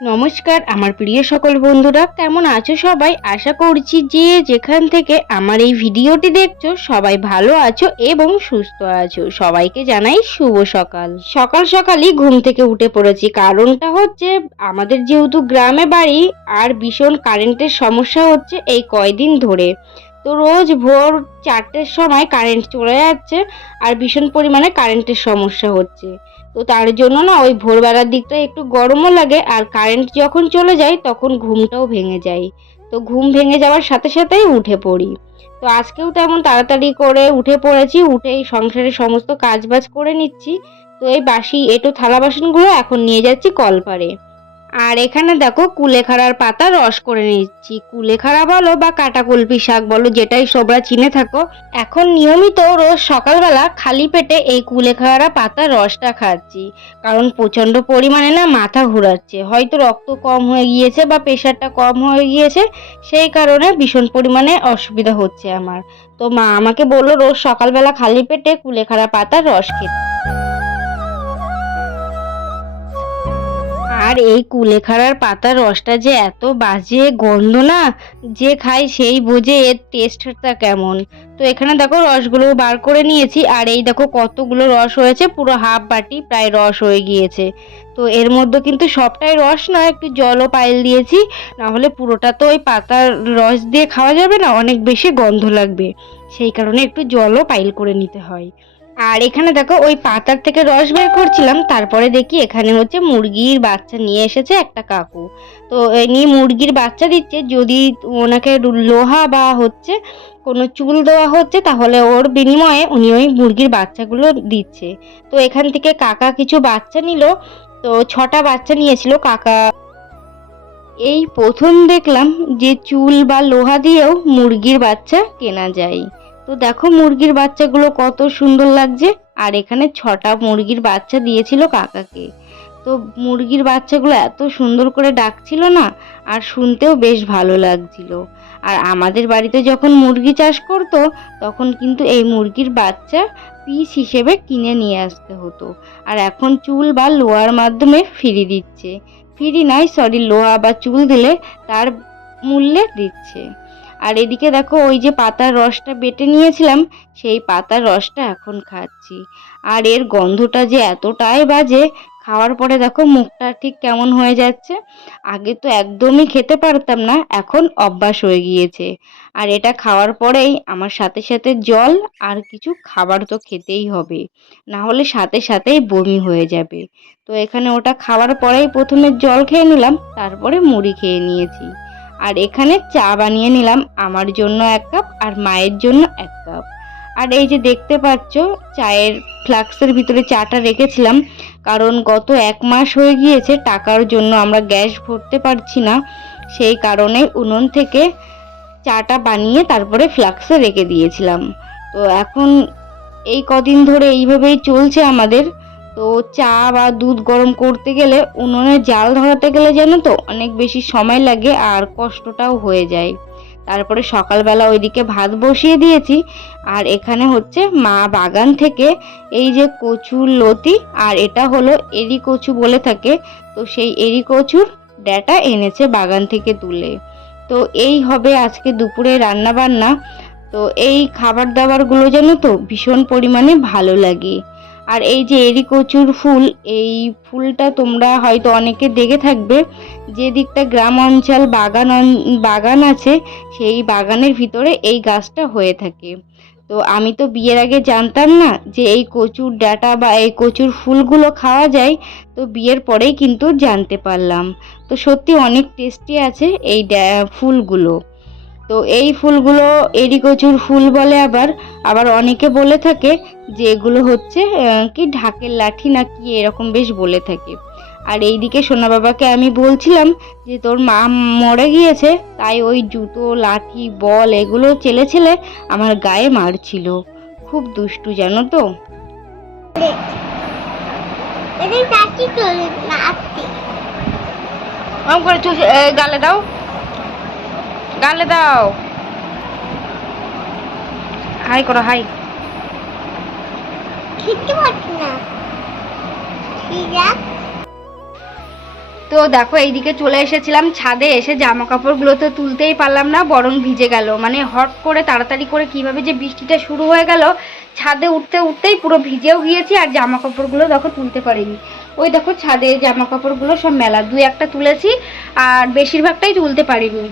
নমস্কার, আমার প্রিয় সকল বন্ধুরা, কেমন আছো সবাই? আশা করছি যে যেখান থেকে আমার এই ভিডিওটি দেখছ, সবাই ভালো আছো এবং সুস্থ আছো। সবাইকে জানাই শুভ সকাল। সকাল সকালই ঘুম থেকে উঠে পড়েছি। কারণটা হচ্ছে, আমাদের যেহেতু গ্রামে বাড়ি, আর ভীষণ কারেন্টের সমস্যা হচ্ছে এই কয়দিন ধরে। তো রোজ ভোর চারটের সময় কারেন্ট চলে যাচ্ছে, আর ভীষণ পরিমাণে কারেন্টের সমস্যা হচ্ছে। তো তার জন্য না ওই ভোরবেলার দিকটা একটু গরমও লাগে, আর কারেন্ট যখন চলে যায় তখন ঘুমটাও ভেঙে যায়। তো ঘুম ভেঙে যাওয়ার সাথে সাথেই উঠে পড়ি। তো আজকেও তেমন তাড়াতাড়ি করে উঠে পড়েছি, উঠে এই সংসারের সমস্ত কাজবাজ করে নিচ্ছি। তো এই বাসি এটো থালা বাসনগুলো এখন নিয়ে যাচ্ছি কলপারে। আর এখানে দেখো কুলেখাড়ার পাতা রস করে নিচ্ছি কুলেখাড়া বলো বা কাটা কলপি শাক বলো, যেটাই সবরা চিনে থাকো, এখন নিয়মিত রোজ সকালবেলা খালি পেটে এই কুলেখাড়া পাতার রসটা খাচ্ছি। কারণ প্রচণ্ড পরিমাণে না মাথা ঘোরাচ্ছে। হয়তো রক্ত কম হয়ে গিয়েছে বা প্রেশারটা কম হয়ে গিয়েছে, সেই কারণে ভীষণ পরিমাণে অসুবিধা হচ্ছে আমার। তো মা আমাকে বলল রোজ সকালবেলা খালি পেটে কুলেখাড়া পাতার রস খেতে। আর এই কুলেখাড়ার পাতার রসটা যে এত বাজে গন্ধ না, যে খায় সেই বোঝে এর টেস্টটা কেমন। তো এখানে দেখো রসগুলো বার করে নিয়েছি, আর এই দেখো কতগুলো রস হয়েছে, পুরো হাফ বাটি প্রায় রস হয়ে গিয়েছে। তো এর মধ্যে কিন্তু সবটাই রস না, একটু জলও পাইল দিয়েছি, না হলে পুরোটা তো ওই পাতার রস দিয়ে খাওয়া যাবে না, অনেক বেশি গন্ধ লাগবে। সেই কারণে একটু জলও পাইল করে নিতে হয়। আর এখানে দেখো, ওই পাতার থেকে রস বের করছিলাম, তারপরে দেখি এখানে হচ্ছে মুরগির বাচ্চা নিয়ে এসেছে একটা কাকু। তো নিয়ে মুরগির বাচ্চা দিচ্ছে, যদি ওনাকে লোহা বা হচ্ছে কোনো চুল দেওয়া হচ্ছে, তাহলে ওর বিনিময়ে উনি ওই মুরগির বাচ্চাগুলো দিচ্ছে। তো এখান থেকে কাকা কিছু বাচ্চা নিল, তো ছটা বাচ্চা নিয়েছিল কাকা। এই প্রথম দেখলাম যে চুল বা লোহা দিয়েও মুরগির বাচ্চা কেনা যায়। তো দেখো মুরগির বাচ্চাগুলো কত সুন্দর লাগছে। আর এখানে ছটা মুরগির বাচ্চা দিয়েছিল কাকাকে। তো মুরগির বাচ্চাগুলো এত সুন্দর করে ডাকছিল না, আর শুনতেও বেশ ভালো লাগছিল। আর আমাদের বাড়িতে যখন মুরগি চাষ করতো, তখন কিন্তু এই মুরগির বাচ্চা পিস হিসেবে কিনে নিয়ে আসতে হতো। আর এখন চুল বা লোহার মাধ্যমে ফিরি দিচ্ছে। ফিরি নাই সরি লোহা বা চুল দিলে তার মূল্যে দিচ্ছে। আর এদিকে দেখো, ওই যে পাতার রসটা বেটে নিয়েছিলাম, সেই পাতার রসটা এখন খাচ্ছি। আর এর গন্ধটা যে এতটাই বাজে, খাওয়ার পরে দেখো মুখটা ঠিক কেমন হয়ে যাচ্ছে। আগে তো একদমই খেতে পারতাম না, এখন অভ্যাস হয়ে গিয়েছে। আর এটা খাওয়ার পরেই আমার সাথে সাথে জল আর কিছু খাবার তো খেতেই হবে, না হলে সাথে সাথেই বমি হয়ে যাবে। তো এখানে ওটা খাওয়ার পরেই প্রথমে জল খেয়ে নিলাম, তারপরে মুড়ি খেয়ে নিয়েছি। আর এখানে চা বানিয়ে নিলাম আমার জন্য এক কাপ আর মায়ের জন্য এক কাপ। আর এই যে দেখতে পাচ্ছ, চায়ের ফ্লাক্সের ভিতরে চাটা রেখেছিলাম, কারণ গত এক মাস হয়ে গিয়েছে, টাকার জন্য আমরা গ্যাস ভরতে পারছি না। সেই কারণে উনুন থেকে চাটা বানিয়ে তারপরে ফ্লাক্সে রেখে দিয়েছিলাম। তো এখন এই কদিন ধরে এইভাবেই চলছে আমাদের। তো চা বা দুধ গরম করতে গেলে উনুনে জাল ধরাতে গেলে জানো তো অনেক বেশি সময় লাগে আর কষ্টটাও হয়ে যায়। তারপরে সকালবেলা ওইদিকে ভাত বসিয়ে দিয়েছি। আর এখানে হচ্ছে মা বাগান থেকে এই যে কচুর লতি আর এটা হলো এরি কচু বলে থাকে, তো সেই এরি কচুর ড্যাটা এনেছে বাগান থেকে তুলে। তো এই হবে আজকে দুপুরে রান্না বান্না তো এই খাবার দাবারগুলো যেন তো ভীষণ পরিমাণে ভালো লাগে। আর এই যে এরি কচুর ফুল, এই ফুলটা তোমরা হয়তো অনেকে দেখে থাকবে। যে দিকটা গ্রাম অঞ্চল, বাগান বাগান আছে, সেই বাগানের ভিতরে এই গাছটা হয়ে থাকে। তো আমি তো বিয়ের আগে জানতাম না যে এই কচুর ডাটা বা এই কচুর ফুলগুলো খাওয়া যায়, তো বিয়ের পরেই কিন্তু জানতে পারলাম। তো সত্যি অনেক টেস্টি আছে এই ফুলগুলো। তো এই ফুলগুলো এরি কচুর ফুল বলে আবার। আবার অনেকে বলে থাকে যে এগুলো হচ্ছে কি ঢাকের লাঠি না কি এরকম বেশ বলে থাকে। আর এইদিকে সোনা বাবাকে আমি বলছিলাম যে তোর মা মরে গিয়েছে তাই ওই জুতো লাঠি বল এগুলো চেলে ছেলে আমার গায়ে মারছিল। খুব দুষ্টু জানো তো? গালে দাও। গালে দাও। হাই করো হাই। খেতে পারছি না। তো দেখো এইদিকে চলে এসেছিলাম ছাদে এসে জামা কাপড়গুলো তো তুলতেই পারলাম না বরং ভিজে গেল। মানে হট করে তাড়াতাড়ি করে কীভাবে যে বৃষ্টিটা শুরু হয়ে গেল ছাদে উঠতে উঠতেই পুরো ভিজেও গিয়েছি আর জামা কাপড়গুলো দেখো তুলতে পারিনি। ওই দেখো ছাদে জামা কাপড়গুলো সব মেলা দুই একটা তুলেছি আর বেশিরভাগটাই তুলতে পারিনি।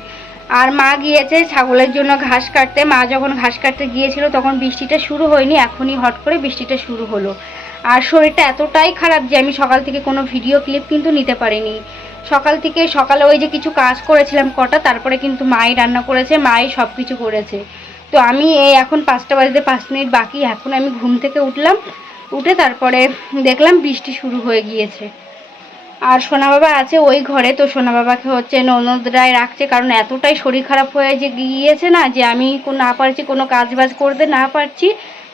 আর মা গিয়েছে ছাগলের জন্য ঘাস কাটতে। মা যখন ঘাস কাটতে গিয়েছিল তখন বৃষ্টিটা শুরু হয়নি, এখনই হট করে বৃষ্টিটা শুরু হলো। আর শরীরটা এতটাই খারাপ যে আমি সকাল থেকে কোনো ভিডিও ক্লিপ কিন্তু নিতে পারিনি। সকাল থেকে সকালে ওই যে কিছু কাজ করেছিলাম কটা, তারপরে কিন্তু মাই রান্না করেছে, মাই সব কিছু করেছে। তো আমি এই এখন পাঁচটা বাজতে পাঁচ মিনিট বাকি, এখন আমি ঘুম থেকে উঠলাম, উঠে তারপরে দেখলাম বৃষ্টি শুরু হয়ে গিয়েছে। আর সোনা বাবা আছে ওই ঘরে, তো সোনা বাবাকে হচ্ছে ননদরায় রাখছে, কারণ এতটাই শরীর খারাপ হয়ে যে গিয়েছে না, যে আমি না পারছি, কোনো কাজ বাজ করতে না পারছি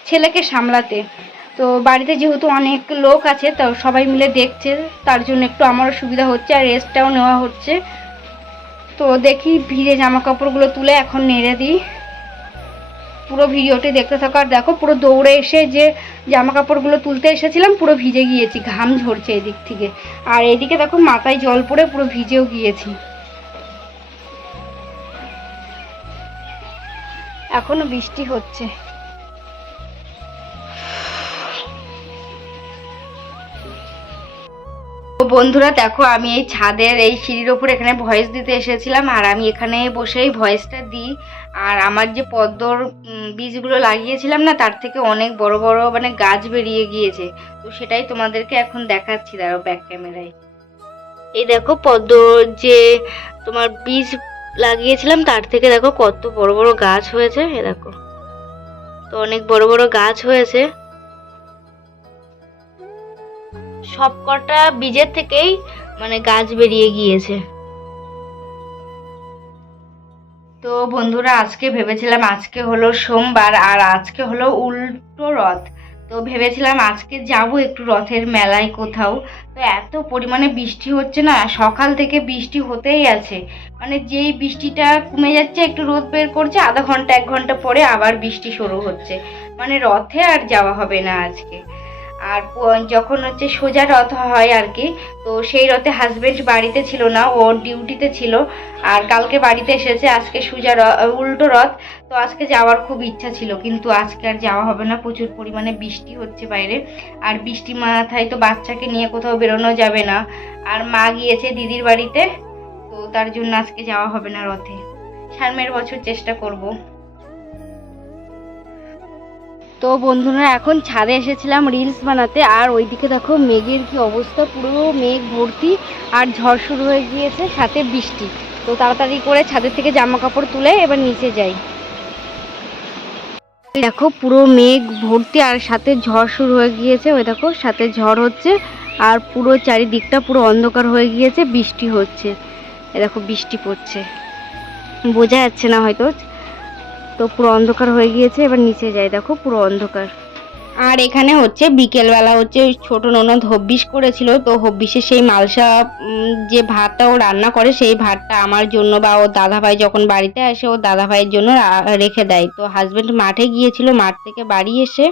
ছেলেকে সামলাতে। তো বাড়িতে যেহেতু অনেক লোক আছে, তো সবাই মিলে দেখছে, তার জন্য একটু আমারও সুবিধা হচ্ছে আর রেস্টটাও নেওয়া হচ্ছে। তো দেখি ভিড়ে জামা কাপড়গুলো তুলে এখন নেড়ে দিই। পুরো ভিডিওটি দেখতে থাকো, আর দেখো পুরো দৌড়ে এসে যে জামা কাপড়গুলো তুলতে এসেছিলাম, পুরো ভিজে গিয়েছি, ঘাম ঝরছে এদিক থেকে। আর এদিকে দেখো, মাথায় জল পড়ে পুরো ভিজেও গিয়েছি। এখনও বৃষ্টি হচ্ছে। বন্ধুরা, দেখো, আমি এই ছাদের, এই সিঁড়ির ওপর এখানে ভয়েস দিতে এসেছিলাম, আর আমি এখানে বসেই ভয়েসটা দিই। আর আমার যে পদ্মর বীজগুলো লাগিয়েছিলাম না, তার থেকে অনেক বড় বড় মানে গাছ বেরিয়ে গিয়েছে। তো সেটাই তোমাদেরকে এখন দেখাচ্ছি, দাঁড়াও ব্যাক ক্যামেরায় এই দেখো পদ্মর যে তোমার বীজ লাগিয়েছিলাম, তার থেকে দেখো কত বড় বড় গাছ হয়েছে, এ দেখো। তো অনেক বড় বড় গাছ হয়েছে। সবকটা বীজের থেকেই মানে গাছ বেরিয়ে গিয়েছে। তো বন্ধুরা, আজকে ভেবেছিলাম আজকে হলো সোমবার আর আজকে হলো উল্টো রথ। তো ভেবেছিলাম আজকে যাব একটু রথের মেলায় কোথাও। তো এত পরিমাণে বৃষ্টি হচ্ছে না, সকাল থেকে বৃষ্টি হতেই আছে। মানে যেই বৃষ্টিটা কমে যাচ্ছে, একটু রোদ বের করছে, আধা ঘণ্টা, এক ঘণ্টা পরে আবার বৃষ্টি শুরু হচ্ছে। মানে রথে আর যাওয়া হবে না আজকে। আর যখন হচ্ছে সোজা রথ হয় আর কি, তো সেই রথে হাজবেন্ড বাড়িতে ছিল না, ও ডিউটিতে ছিল। আর কালকে বাড়িতে এসেছে, আজকে সোজা উল্টো রথ। তো আজকে যাওয়ার খুব ইচ্ছা ছিল, কিন্তু আজকে আর যাওয়া হবে না, প্রচুর পরিমাণে বৃষ্টি হচ্ছে বাইরে। আর বৃষ্টি মাথায় তো বাচ্চাকে নিয়ে কোথাও বেরোনো যাবে না। আর মা গিয়েছে দিদির বাড়িতে, তো তার জন্য আজকে যাওয়া হবে না রথে। সামনের বছর চেষ্টা করব। তো বন্ধুরা, এখন ছাদে এসেছিলাম রিলস বানাতে, আর ওইদিকে দেখো মেঘের কি অবস্থা, পুরো মেঘ ভর্তি, আর ঝড় শুরু হয়ে গিয়েছে সাথে বৃষ্টি। তো তাড়াতাড়ি করে ছাদের থেকে জামা কাপড় তুলে এবার নিচে যাই। দেখো পুরো মেঘ ভর্তি, আর সাথে ঝড় শুরু হয়ে গিয়েছে, ওই দেখো সাথে ঝড় হচ্ছে, আর পুরো চারিদিকটা পুরো অন্ধকার হয়ে গিয়েছে, বৃষ্টি হচ্ছে। এ দেখো বৃষ্টি পড়ছে। বোঝা যাচ্ছে না হয়তো। তো পুরো অন্ধকার হয়ে গিয়েছে, এবার নিচে যাই। দেখো, পুরো অন্ধকার। আর এখানে হচ্ছে বিকেলবেলা হচ্ছে ওই ছোটো ননদ হব্বিস করেছিল, তো হব্বিসে সেই মালসা যে ভাতটা ও রান্না করে, সেই ভাতটা আমার জন্য বা ওর দাদাভাই যখন বাড়িতে আসে, ওর দাদাভাইয়ের জন্য রেখে দেয়। তো হাজব্যান্ড মাঠে গিয়েছিল, মাঠ থেকে বাড়ি এসে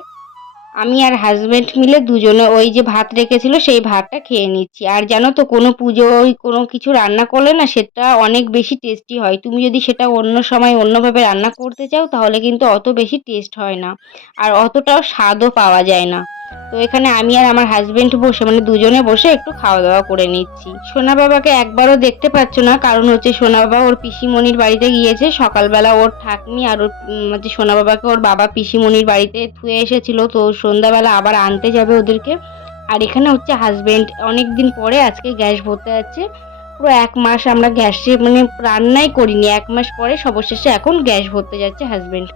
আমি আর হাজবেন্ড মিলে দুজনে ওই যে ভাত রেখেছিল, সেই ভাতটা খেয়ে নিচ্ছি। আর জানো তো, কোনো পুজো ওই কোনো কিছু রান্না করলে না সেটা অনেক বেশি টেস্টি হয়। তুমি যদি সেটা অন্য সময় অন্যভাবে রান্না করতে চাও, তাহলে কিন্তু অত বেশি টেস্ট হয় না। আর অতটাও স্বাদও পাওয়া যায় না। তো এখানে আমি আর আমার হাজবেন্ড বসে মানে দুজনে বসে একটু খাওয়া দাওয়া করে নিচ্ছি। সোনা বাবাকে একবারও দেখতে পাচ্ছ না, কারণ হচ্ছে সোনা বাবা ওর পিসিমণির বাড়িতে গিয়েছে। সকালবেলা ওর ঠাকমি আর ওর হচ্ছে সোনা বাবাকে ওর বাবা পিসিমণির বাড়িতে থুয়ে এসেছিল, তো সন্ধ্যাবেলা আবার আনতে যাবে ওদেরকে। আর এখানে হচ্ছে হাজবেন্ড অনেক দিন পরে আজকে গ্যাস ভরতে যাচ্ছে। পুরো এক মাস আমরা গ্যাসে মানে রান্নাই করিনি, এক মাস পরে সবশেষে এখন গ্যাস ভরতে যাচ্ছে হাজবেন্ড